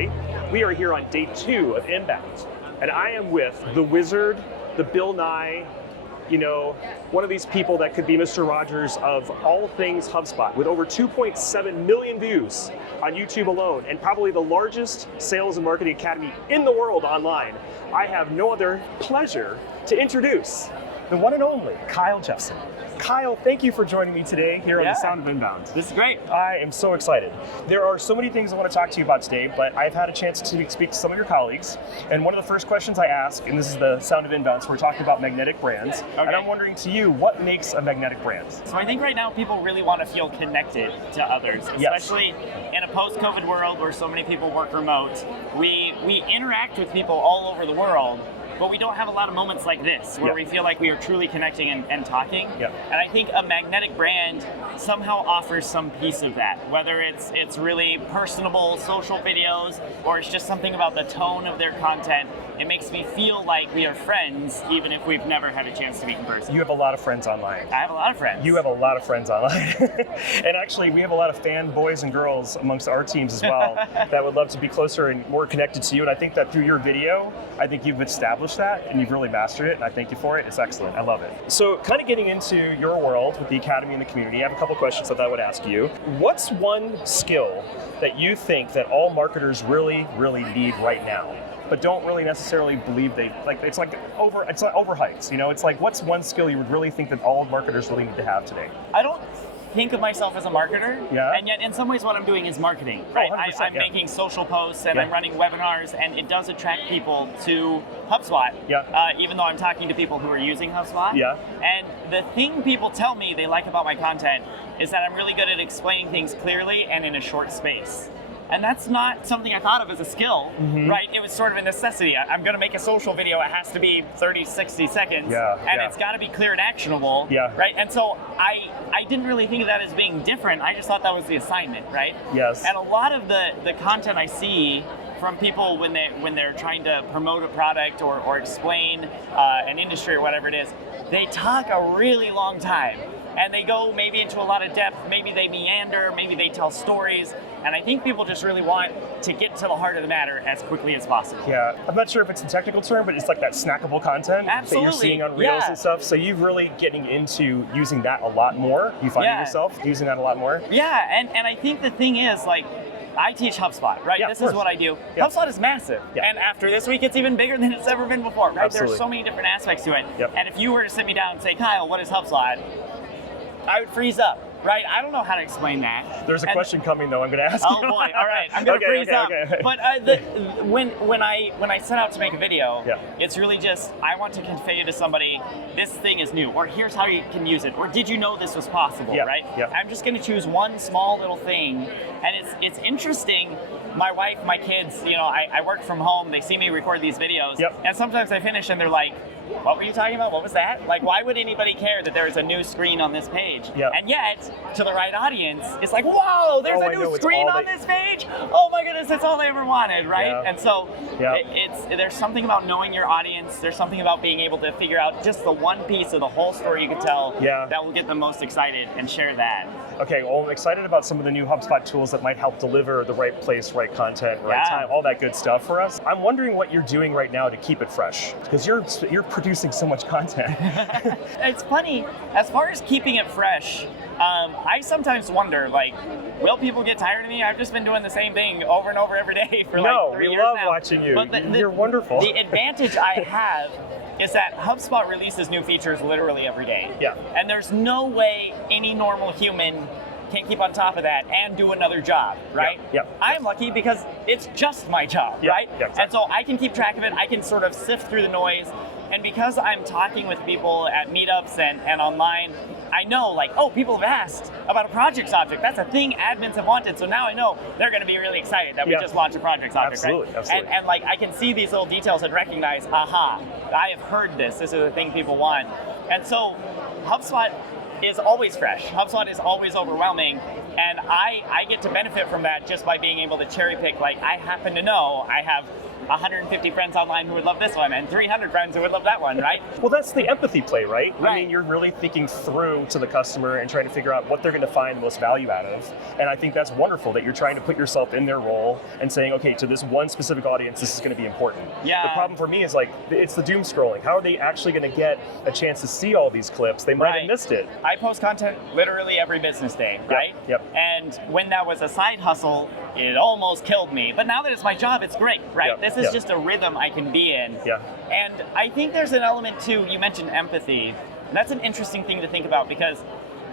everybody. We are here on day 2 of Inbound, and I am with the wizard, the Bill Nye, one of these people that could be Mr. Rogers of all things HubSpot, with over 2.7 million views on YouTube alone, and probably the largest sales and marketing academy in the world online. I have no other pleasure to introduce the one and only Kyle Jepson. Kyle, thank you for joining me today here on The Sound of Inbound. This is great. I am so excited. There are so many things I want to talk to you about today, but I've had a chance to speak to some of your colleagues, and one of the first questions I ask, and this is The Sound of Inbound, so we're talking about magnetic brands, and I'm wondering to you, what makes a magnetic brand? So I think right now people really want to feel connected to others, especially in a post-COVID world where so many people work remote. We interact with people all over the world, but we don't have a lot of moments like this where we feel like we are truly connecting and talking. And I think a magnetic brand somehow offers some piece of that, whether it's really personable social videos or it's just something about the tone of their content. It makes me feel like we are friends, even if we've never had a chance to meet in person. You have a lot of friends online. I have a lot of friends. You have a lot of friends online. And actually, we have a lot of fanboys and girls amongst our teams as well that would love to be closer and more connected to you. And I think that through your video, I think you've established that and you've really mastered it, and I thank you for it. It's excellent. I love it. So kind of getting into your world with the Academy and the community, I have a couple questions that I would ask you. What's one skill that you think that all marketers really, really need right now, but don't really necessarily believe it's overhyped, It's like, what's one skill you would really think that all marketers really need to have today? I don't think of myself as a marketer, and yet in some ways what I'm doing is marketing, right? I'm making social posts and I'm running webinars, and it does attract people to HubSpot, even though I'm talking to people who are using HubSpot. And the thing people tell me they like about my content is that I'm really good at explaining things clearly and in a short space. And that's not something I thought of as a skill, right? It was sort of a necessity. I'm going to make a social video. It has to be 30, 60 seconds, and it's got to be clear and actionable, right? And so I didn't really think of that as being different. I just thought that was the assignment, right? And a lot of the content I see from people when they're trying to promote a product or explain an industry or whatever it is, they talk a really long time. And they go maybe into a lot of depth, maybe they meander, maybe they tell stories, and I think people just really want to get to the heart of the matter as quickly as possible. I'm not sure if it's a technical term, but it's like that snackable content that you're seeing on Reels and stuff, so you're really getting into using that a lot more. You find yourself using that a lot more? And I think the thing is, like, I teach HubSpot, right? This is what I do. HubSpot is massive. And after this week, it's even bigger than it's ever been before, right? There's so many different aspects to it. And if you were to sit me down and say, Kyle, what is HubSpot? I would freeze up, right? I don't know how to explain that. There's a question coming though. I'm going to ask you. Oh boy! All right, I'm going to freeze up. But when I set out to make a video, it's really just I want to convey to somebody this thing is new, or here's how you can use it, or did you know this was possible, right? I'm just going to choose one small little thing, and it's interesting. My wife, my kids, I work from home. They see me record these videos, and sometimes I finish and they're like, what were you talking about? What was that? Like, why would anybody care that there's a new screen on this page? And yet, to the right audience, it's like, whoa, there's a new screen on this page? Oh my goodness, that's all they ever wanted, right? And so, there's something about knowing your audience. There's something about being able to figure out just the one piece of the whole story you can tell that will get them most excited, and share that. Okay, well, I'm excited about some of the new HubSpot tools that might help deliver the right place, right content, right time, all that good stuff for us. I'm wondering what you're doing right now to keep it fresh, because you're producing so much content. It's funny, as far as keeping it fresh, I sometimes wonder, like, will people get tired of me? I've just been doing the same thing over and over every day for like 3 years now. No, we love watching you. But you're wonderful. The advantage I have is that HubSpot releases new features literally every day. And there's no way any normal human can keep on top of that and do another job, right? I'm lucky because it's just my job, right? And so I can keep track of it. I can sort of sift through the noise. And because I'm talking with people at meetups and online, I know, like, oh, people have asked about a projects object. That's a thing admins have wanted. So now I know they're going to be really excited that we just launched a projects object, right? And like, I can see these little details and recognize, aha, I have heard this. This is the thing people want. And so HubSpot is always fresh. HubSpot is always overwhelming, and I get to benefit from that just by being able to cherry pick. Like, I happen to know I have 150 friends online who would love this one and 300 friends who would love that one, right? Well, that's the empathy play, right? Right. I mean, you're really thinking through to the customer and trying to figure out what they're going to find the most value out of. And I think that's wonderful that you're trying to put yourself in their role and saying, okay, to this one specific audience, this is going to be important. Yeah. The problem for me is like, it's the doom scrolling. How are they actually going to get a chance to see all these clips? They might have missed it. I post content literally every business day, right? Yep. And when that was a side hustle, it almost killed me. But now that it's my job, it's great, right? Yep. This is just a rhythm I can be in. Yeah. And I think there's an element too, you mentioned empathy. And that's an interesting thing to think about because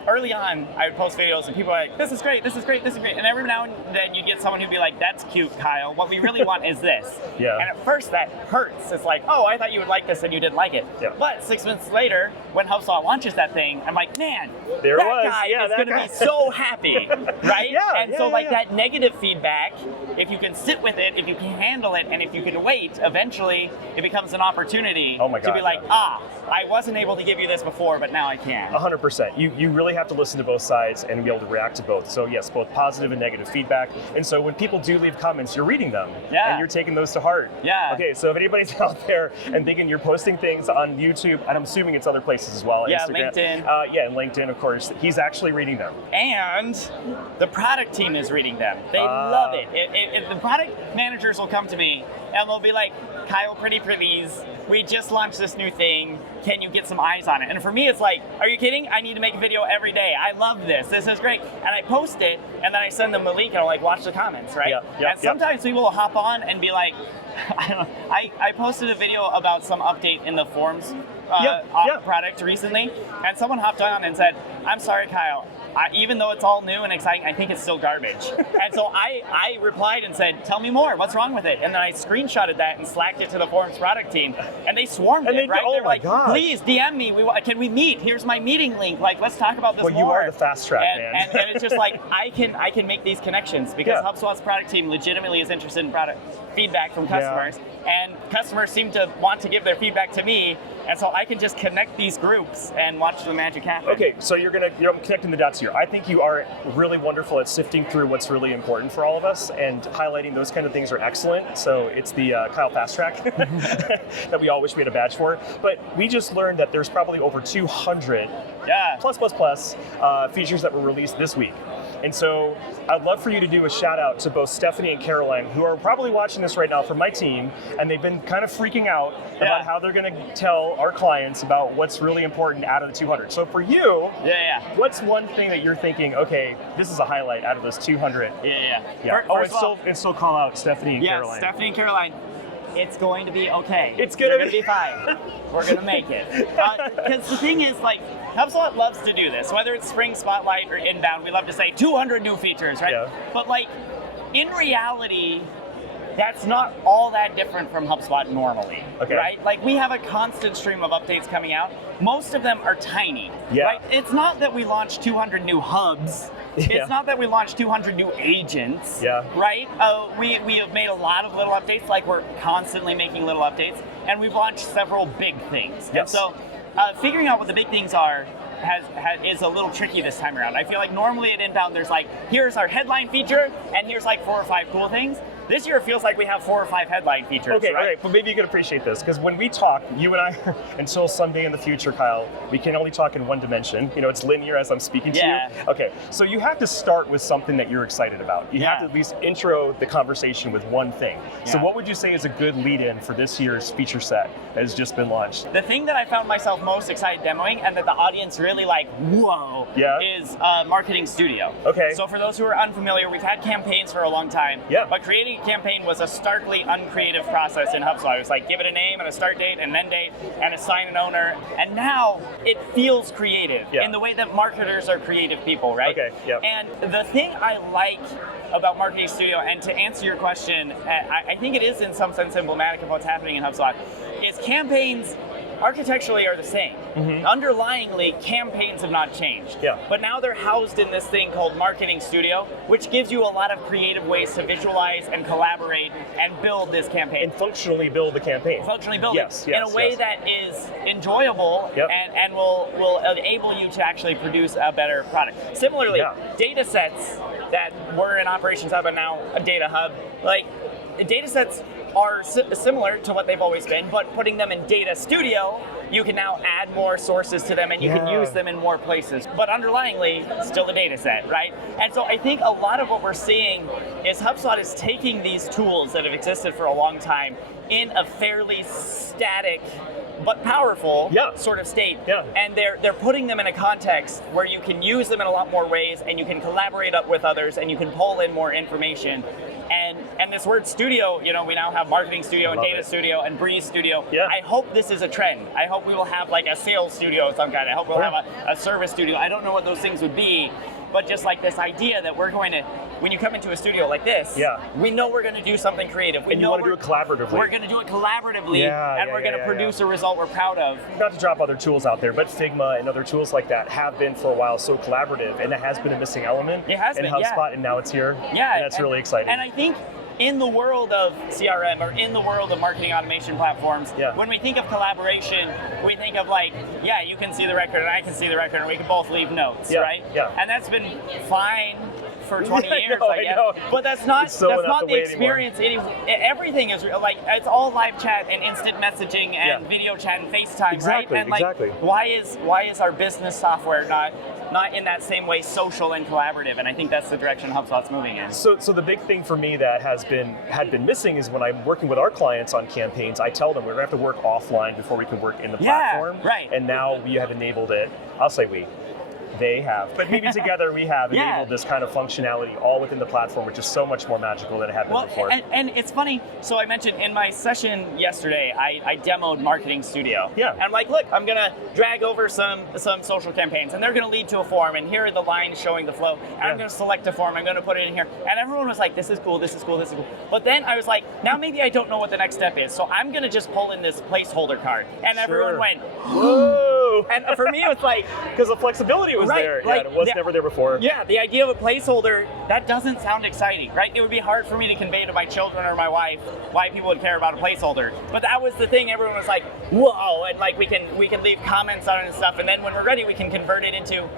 early on, I would post videos and people were like, this is great, this is great, this is great. And every now and then you'd get someone who'd be like, that's cute, Kyle. What we really want is this. Yeah. And at first that hurts. It's like, oh, I thought you would like this and you didn't like it. Yeah. But 6 months later, when HubSpot launches that thing, I'm like, man, there that was. guy is going to be so happy, right? Yeah, that negative feedback, if you can sit with it, if you can handle it, and if you can wait, eventually it becomes an opportunity to be like, I wasn't able to give you this before, but now I can. 100%. You really have to listen to both sides and be able to react to both. So yes, both positive and negative feedback. And so when people do leave comments, you're reading them and you're taking those to heart. Yeah. Okay, so if anybody's out there and thinking you're posting things on YouTube, and I'm assuming it's other places as well, yeah, Instagram. LinkedIn. Yeah, and LinkedIn, of course. He's actually reading them. And the product team is reading them. They love it. The product managers will come to me and they'll be like, Kyle, pretty please, we just launched this new thing. Can you get some eyes on it? And for me, it's like, are you kidding? I need to make a video every day. I love this. This is great. And I post it, and then I send them the link, and I'll like watch the comments, right? And sometimes people will hop on and be like, I posted a video about some update in the forms product recently, and someone hopped on and said, I'm sorry, Kyle. Even though it's all new and exciting, I think it's still garbage. And so I replied and said, tell me more, what's wrong with it? And then I screenshotted that and slacked it to the forums product team, and they swarmed it, right? They're like, please DM me, can we meet? Here's my meeting link, like, let's talk about this more. Well, you are the fast track, man. And it's just like, I can make these connections because HubSpot's product team legitimately is interested in product feedback from customers, and customers seem to want to give their feedback to me, and so I can just connect these groups and watch the magic happen. Okay, so you're connecting the dots here. I think you are really wonderful at sifting through what's really important for all of us, and highlighting those kind of things are excellent. So it's the Kyle Fast Track that we all wish we had a badge for. But we just learned that there's probably over 200 plus features that were released this week. And so I'd love for you to do a shout out to both Stephanie and Caroline, who are probably watching this right now from my team, and they've been kind of freaking out about how they're going to tell our clients about what's really important out of the 200. So for you, what's one thing that you're thinking, okay, this is a highlight out of those 200? And still call out Stephanie and Caroline. Stephanie and Caroline. It's going to be okay. It's going to be fine. We're going to make it. Because the thing is, like, HubSpot loves to do this. Whether it's Spring Spotlight or Inbound, we love to say 200 new features, right? Yeah. But, like, in reality, that's not all that different from HubSpot normally, right? Like, we have a constant stream of updates coming out. Most of them are tiny, right? It's not that we launched 200 new hubs. It's not that we launched 200 new agents, right? We have made a lot of little updates, like we're constantly making little updates, and we've launched several big things. And so figuring out what the big things are is a little tricky this time around. I feel like normally at Inbound there's like, here's our headline feature, and here's like 4 or 5 cool things. This year it feels like we have 4 or 5 headline features. Okay, but maybe you can appreciate this, because when we talk, you and I, until someday in the future, Kyle, we can only talk in one dimension. You know, it's linear as I'm speaking to you. Okay, so you have to start with something that you're excited about. You have to at least intro the conversation with one thing. So what would you say is a good lead-in for this year's feature set that has just been launched? The thing that I found myself most excited demoing, and that the audience really like, whoa, is Marketing Studio. Okay. So for those who are unfamiliar, we've had campaigns for a long time, but creating a campaign was a starkly uncreative process in HubSpot. It was like, give it a name and a start date and an end date and assign an owner. And now it feels creative in the way that marketers are creative people, right? And the thing I like about Marketing Studio, and to answer your question, I think it is in some sense emblematic of what's happening in HubSpot, is campaigns architecturally are the same. Underlyingly, campaigns have not changed. But now they're housed in this thing called Marketing Studio, which gives you a lot of creative ways to visualize and collaborate and build this campaign. And functionally build the campaign. Functionally build it in a way that is enjoyable and will enable you to actually produce a better product. Similarly, data sets that were in Operations Hub and now a Data Hub, like data sets are similar to what they've always been, but putting them in Data Studio, you can now add more sources to them and you can use them in more places. But underlyingly, still a data set, right? And so I think a lot of what we're seeing is HubSpot is taking these tools that have existed for a long time in a fairly static but powerful sort of state. And they're putting them in a context where you can use them in a lot more ways and you can collaborate up with others and you can pull in more information. And this word studio, you know, we now have Marketing Studio and Data Studio and Breeze Studio. I hope this is a trend. I hope we will have like a sales studio of some kind. I hope we'll have a service studio. I don't know what those things would be, but just like this idea that we're going to, when you come into a studio like this, we know we're going to do something creative. We know want to do it collaboratively. We're going to do it collaboratively, and we're going to produce a result we're proud of. Not to drop other tools out there, but Figma and other tools like that have been for a while so collaborative, and that has been a missing element in HubSpot, and now it's here. And that's really exciting. And I think in the world of CRM or in the world of marketing automation platforms, when we think of collaboration, we think of like, you can see the record and I can see the record and we can both leave notes, right? And that's been fine for 20 years, I guess. But that's not the experience. Everything is like, it's all live chat and instant messaging and video chat and FaceTime, right? And like, why is our business software not in that same way social and collaborative? And I think that's the direction HubSpot's moving in. So the big thing for me that had been missing is when I'm working with our clients on campaigns, I tell them we're going to have to work offline before we can work in the platform. And now we have enabled it. I'll say we. They have, but maybe together we have enabled this kind of functionality all within the platform, which is so much more magical than it had been before. And it's funny, so I mentioned in my session yesterday, I demoed Marketing Studio. And I'm like, look, I'm gonna drag over some social campaigns and they're gonna lead to a form and here are the lines showing the flow. And I'm gonna select a form, I'm gonna put it in here. And everyone was like, this is cool, this is cool, this is cool. But then I was like, now maybe I don't know what the next step is. So I'm gonna just pull in this placeholder card. And everyone went, whoa. And for me, it was like, because the flexibility was there. Like, it was never there before. The idea of a placeholder, that doesn't sound exciting, right? It would be hard for me to convey to my children or my wife why people would care about a placeholder. But that was the thing, everyone was like, whoa, and like we can leave comments on it and stuff, and then when we're ready, we can convert it into,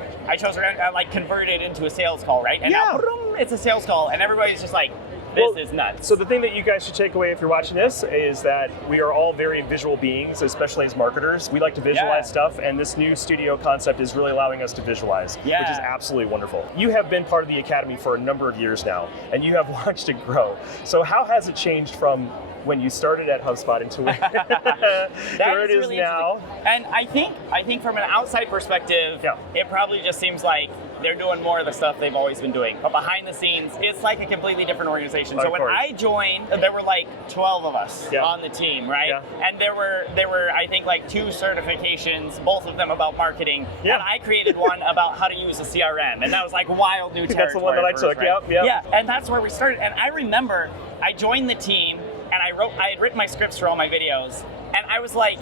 convert it into a sales call, right? And now, boom, it's a sales call, and everybody's just like, this is nuts. So the thing that you guys should take away if you're watching this is that we are all very visual beings, especially as marketers. We like to visualize stuff, and this new studio concept is really allowing us to visualize, which is absolutely wonderful. You have been part of the Academy for a number of years now, and you have watched it grow. So how has it changed from when you started at HubSpot into where it is really now? And I think from an outside perspective, it probably just seems like they're doing more of the stuff they've always been doing. But behind the scenes, it's like a completely different organization. So when I joined, there were like 12 of us on the team, right? And there were I think like 2 certifications, both of them about marketing. And I created one about how to use a CRM. And that was like wild new territory. That's the one that I took, And that's where we started. And I remember I joined the team and I had written my scripts for all my videos. And I was like,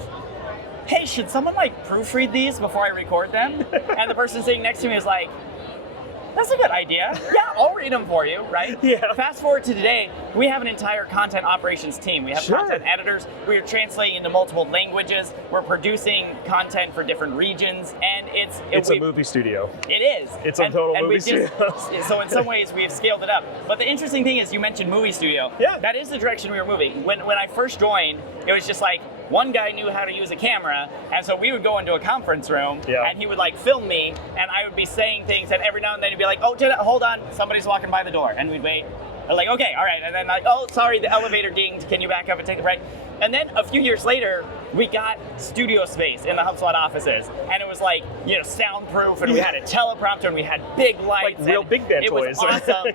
hey, should someone like proofread these before I record them? And the person sitting next to me was like, that's a good idea. Yeah, I'll read them for you, right? Fast forward to today, we have an entire content operations team. We have content editors. We are translating into multiple languages. We're producing content for different regions, and it's a movie studio. It is. It's a total movie studio. So in some ways, we've scaled it up. But the interesting thing is, you mentioned movie studio. That is the direction we were moving. When I first joined, it was just like, one guy knew how to use a camera, and so we would go into a conference room, and he would like film me, and I would be saying things, and every now and then he'd be like, oh, hold on, somebody's walking by the door, and we'd wait. I'm like, okay, all right, and then like, oh, sorry, the elevator dinged, can you back up and take it, right? And then a few years later, we got studio space in the HubSpot offices, and it was like, soundproof, and we had a teleprompter, and we had big lights. Like real big band toys. It was awesome.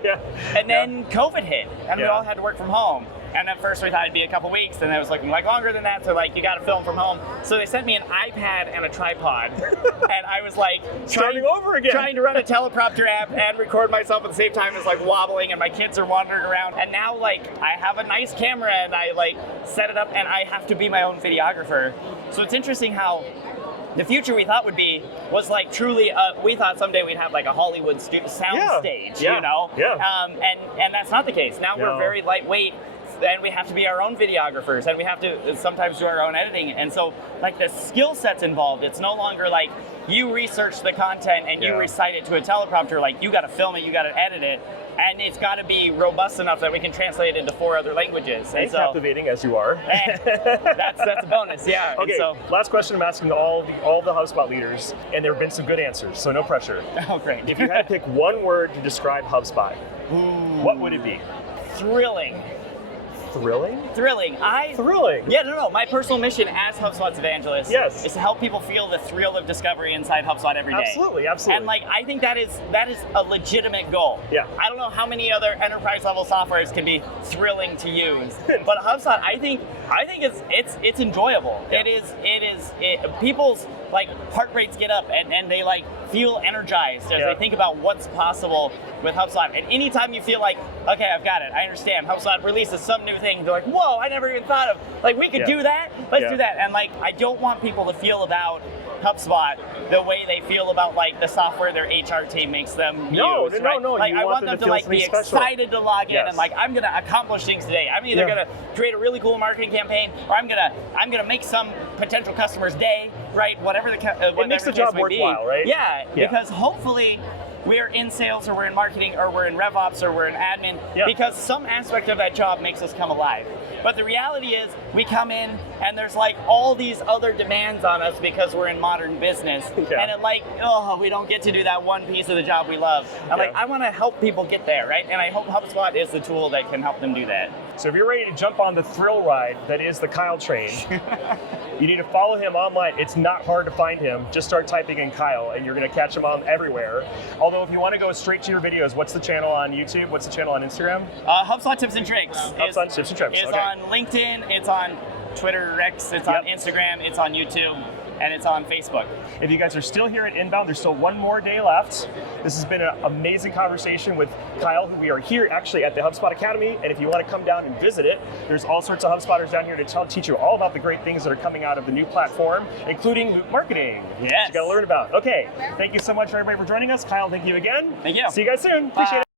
And then COVID hit, and we all had to work from home. And at first we thought it'd be a couple weeks, and it was looking like longer than that, so like, you gotta film from home. So they sent me an iPad and a tripod, and I was like, starting over again. Trying to run a teleprompter app and record myself at the same time. It's like wobbling, and my kids are wandering around. And now like, I have a nice camera, and I like set it up, and I have to be my own videographer. So it's interesting how the future we thought would be was like truly, we thought someday we'd have like a Hollywood sound stage, and that's not the case. Now we're very lightweight, and we have to be our own videographers, and we have to sometimes do our own editing. And so like the skill sets involved, it's no longer like you research the content and you recite it to a teleprompter, like you got to film it, you got to edit it. and it's got to be robust enough that we can translate it into 4 other languages. And so, captivating as you are. That's a bonus, yeah. Okay, so, last question I'm asking all the HubSpot leaders, and there have been some good answers, so no pressure. Oh, great. If you had to pick one word to describe HubSpot, what would it be? Thrilling. Thrilling? Thrilling. Thrilling? Yeah, no. My personal mission as HubSpot's evangelist is to help people feel the thrill of discovery inside HubSpot every day. Absolutely. And I think that is a legitimate goal. Yeah. I don't know how many other enterprise level softwares can be thrilling to use, but HubSpot, I think it's enjoyable. Yeah. It is people's heart rates get up and they feel energized as they think about what's possible with HubSpot. And anytime you feel like, okay, I've got it, I understand, HubSpot releases some new thing, they're like, whoa, I never even thought of, we could do that, let's do that. And I don't want people to feel about HubSpot the way they feel about the software their HR team makes them use. No. I want them to be excited to log in and I'm gonna accomplish things today. I'm either gonna create a really cool marketing campaign or I'm gonna make some potential customer's day, right? Whatever it makes the job worthwhile, right? Yeah, because hopefully we're in sales or we're in marketing or we're in RevOps or we're in admin because some aspect of that job makes us come alive. But the reality is we come in and there's all these other demands on us because we're in modern business. And we don't get to do that one piece of the job we love. And I want to help people get there, right? And I hope HubSpot is the tool that can help them do that. So if you're ready to jump on the thrill ride that is the Kyle train, you need to follow him online. It's not hard to find him. Just start typing in Kyle and you're going to catch him on everywhere. Although if you want to go straight to your videos, what's the channel on YouTube? What's the channel on Instagram? HubSpot Tips and Tricks. HubSpot Tips and Tricks. It's on LinkedIn, it's on Twitter, X, it's on Instagram, it's on YouTube, and it's on Facebook. If you guys are still here at Inbound, there's still one more day left. This has been an amazing conversation with Kyle, who we are here actually at the HubSpot Academy. And if you want to come down and visit it, there's all sorts of HubSpotters down here to teach you all about the great things that are coming out of the new platform, including loop marketing. Yes. You got to learn about. Okay, thank you so much, everybody, for joining us. Kyle, thank you again. Thank you. See you guys soon. Appreciate it.